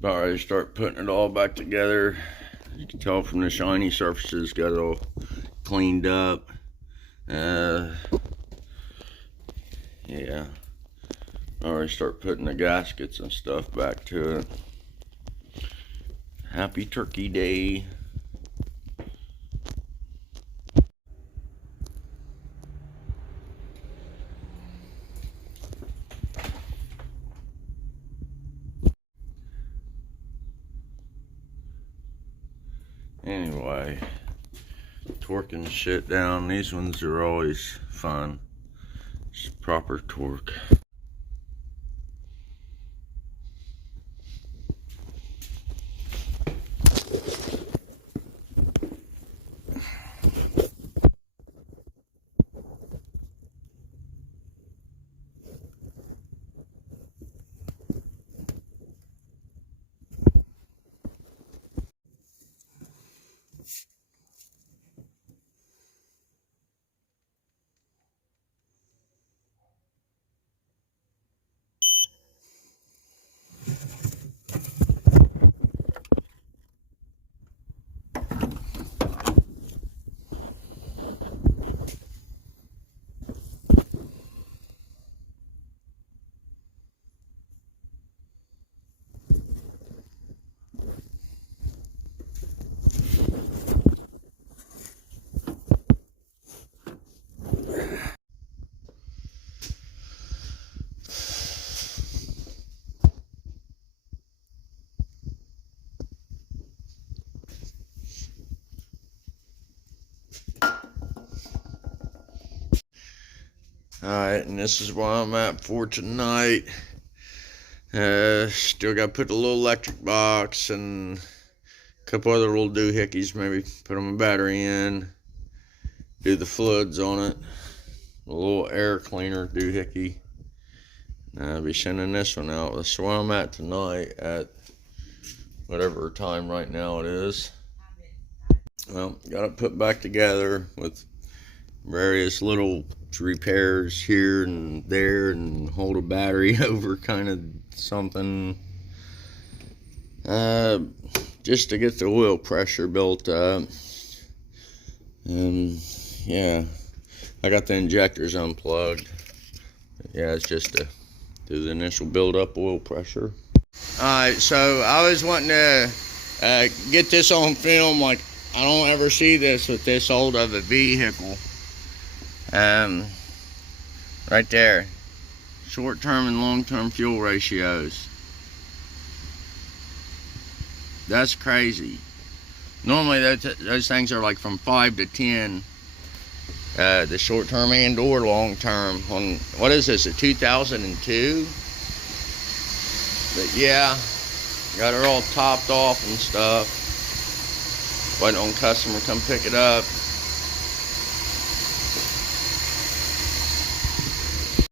Alright, start putting it all back together. You can tell from the shiny surfaces, got it all cleaned up. Yeah. Alright, start putting the gaskets and stuff back to it. Happy Turkey Day. Anyway, torquing shit down. These ones are always fun. Just proper torque. Alright, and this is where I'm at for tonight. Still got to put a little electric box and a couple other little doohickeys, maybe put them a battery in, do the floods on it, a little air cleaner doohickey. I'll be sending this one out. That's where I'm at tonight at whatever time right now it is. Well, got it put back together with various little repairs here and there, and hold a battery over kind of something, just to get the oil pressure built up. And yeah, I got the injectors unplugged. Yeah, it's just to do the initial build up oil pressure. Alright, so I was wanting to get this on film. Like, I don't ever see this with this old of a vehicle. Right there, short-term and long-term fuel ratios. That's crazy. Normally those things are like from 5 to 10, the short-term and or long-term. On, what is this, a 2002? But yeah, got her all topped off and stuff. Waiting on customer to come pick it up.